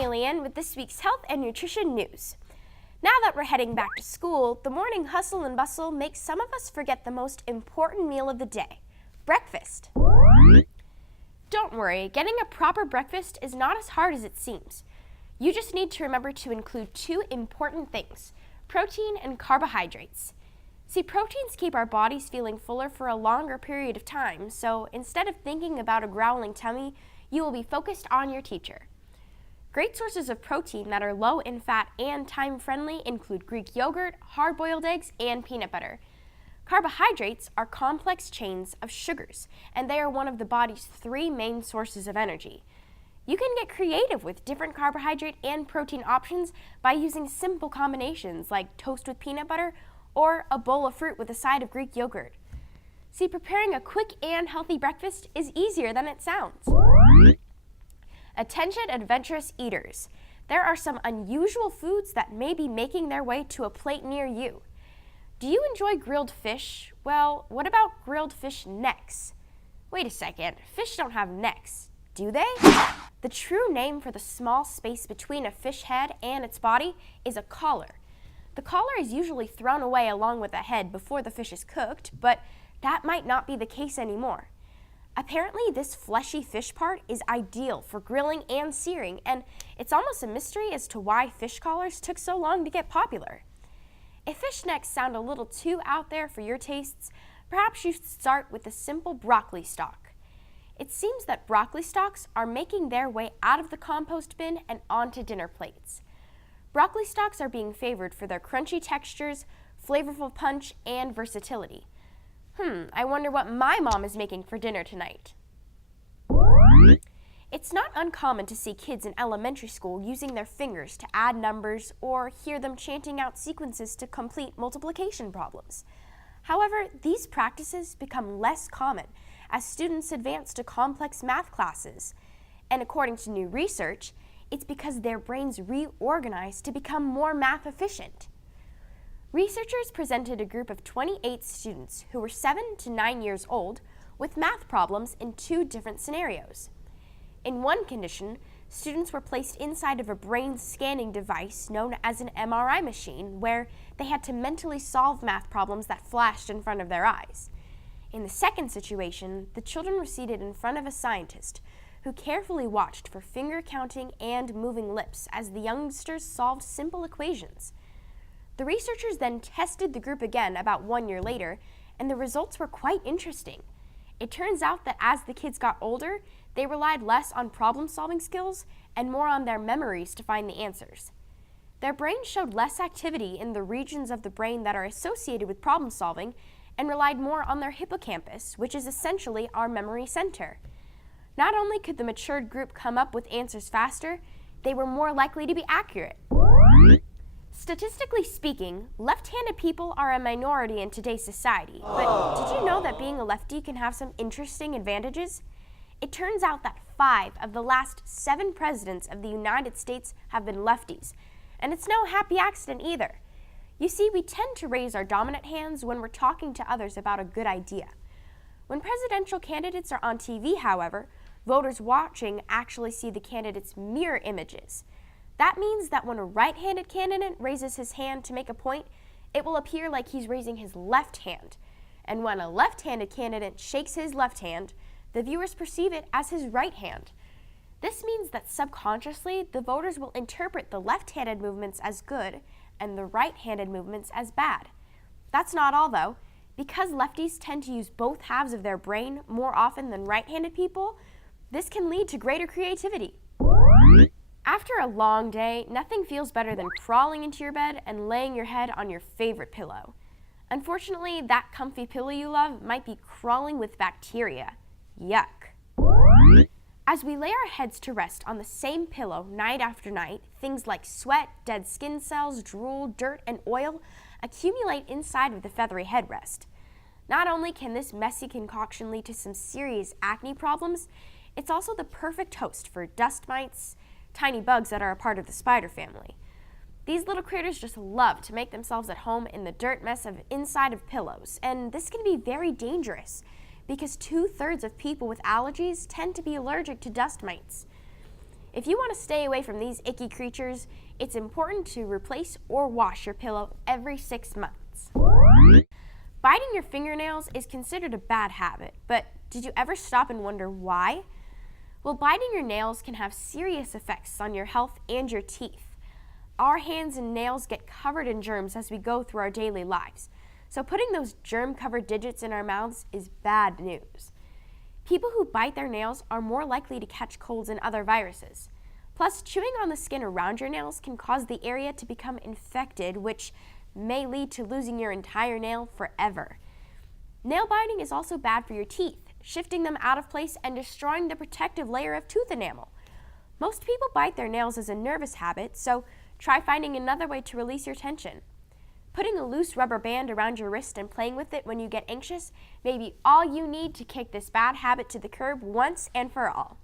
Haley Ann with this week's health and nutrition news. Now that we're heading back to school, the morning hustle and bustle makes some of us forget the most important meal of the day, breakfast. Don't worry, getting a proper breakfast is not as hard as it seems. You just need to remember to include two important things, protein and carbohydrates. See, proteins keep our bodies feeling fuller for a longer period of time, so instead of thinking about a growling tummy, you will be focused on your teacher. Great sources of protein that are low in fat and time-friendly include Greek yogurt, hard-boiled eggs, and peanut butter. Carbohydrates are complex chains of sugars, and they are one of the body's three main sources of energy. You can get creative with different carbohydrate and protein options by using simple combinations like toast with peanut butter or a bowl of fruit with a side of Greek yogurt. See, preparing a quick and healthy breakfast is easier than it sounds. Attention adventurous eaters. There are some unusual foods that may be making their way to a plate near you. Do you enjoy grilled fish? Well, what about grilled fish necks? Wait a second, fish don't have necks, do they? The true name for the small space between a fish head and its body is a collar. The collar is usually thrown away along with the head before the fish is cooked, but that might not be the case anymore. Apparently, this fleshy fish part is ideal for grilling and searing, and it's almost a mystery as to why fish collars took so long to get popular. If fish necks sound a little too out there for your tastes, perhaps you should start with a simple broccoli stalk. It seems that broccoli stalks are making their way out of the compost bin and onto dinner plates. Broccoli stalks are being favored for their crunchy textures, flavorful punch, and versatility. I wonder what my mom is making for dinner tonight. It's not uncommon to see kids in elementary school using their fingers to add numbers or hear them chanting out sequences to complete multiplication problems. However, these practices become less common as students advance to complex math classes. And according to new research, it's because their brains reorganize to become more math efficient. Researchers presented a group of 28 students who were 7 to 9 years old with math problems in two different scenarios. In one condition, students were placed inside of a brain scanning device known as an MRI machine where they had to mentally solve math problems that flashed in front of their eyes. In the second situation, the children were seated in front of a scientist who carefully watched for finger counting and moving lips as the youngsters solved simple equations. The researchers then tested the group again about 1 year later, and the results were quite interesting. It turns out that as the kids got older, they relied less on problem-solving skills and more on their memories to find the answers. Their brains showed less activity in the regions of the brain that are associated with problem-solving and relied more on their hippocampus, which is essentially our memory center. Not only could the matured group come up with answers faster, they were more likely to be accurate. Statistically speaking, left-handed people are a minority in today's society, but did you know that being a lefty can have some interesting advantages? It turns out that 5 of the last 7 presidents of the United States have been lefties, and it's no happy accident either. You see, we tend to raise our dominant hands when we're talking to others about a good idea. When presidential candidates are on TV, however, voters watching actually see the candidates' mirror images. That means that when a right-handed candidate raises his hand to make a point, it will appear like he's raising his left hand. And when a left-handed candidate shakes his left hand, the viewers perceive it as his right hand. This means that subconsciously, the voters will interpret the left-handed movements as good and the right-handed movements as bad. That's not all, though. Because lefties tend to use both halves of their brain more often than right-handed people, this can lead to greater creativity. After a long day, nothing feels better than crawling into your bed and laying your head on your favorite pillow. Unfortunately, that comfy pillow you love might be crawling with bacteria. Yuck. As we lay our heads to rest on the same pillow night after night, things like sweat, dead skin cells, drool, dirt, and oil accumulate inside of the feathery headrest. Not only can this messy concoction lead to some serious acne problems, it's also the perfect host for dust mites, tiny bugs that are a part of the spider family. These little critters just love to make themselves at home in the dirt mess of inside of pillows, and this can be very dangerous because 2/3 of people with allergies tend to be allergic to dust mites. If you want to stay away from these icky creatures, it's important to replace or wash your pillow every 6 months. Biting your fingernails is considered a bad habit, but did you ever stop and wonder why? Well, biting your nails can have serious effects on your health and your teeth. Our hands and nails get covered in germs as we go through our daily lives, so putting those germ-covered digits in our mouths is bad news. People who bite their nails are more likely to catch colds and other viruses. Plus, chewing on the skin around your nails can cause the area to become infected, which may lead to losing your entire nail forever. Nail biting is also bad for your teeth, shifting them out of place and destroying the protective layer of tooth enamel. Most people bite their nails as a nervous habit, so try finding another way to release your tension. Putting a loose rubber band around your wrist and playing with it when you get anxious may be all you need to kick this bad habit to the curb once and for all.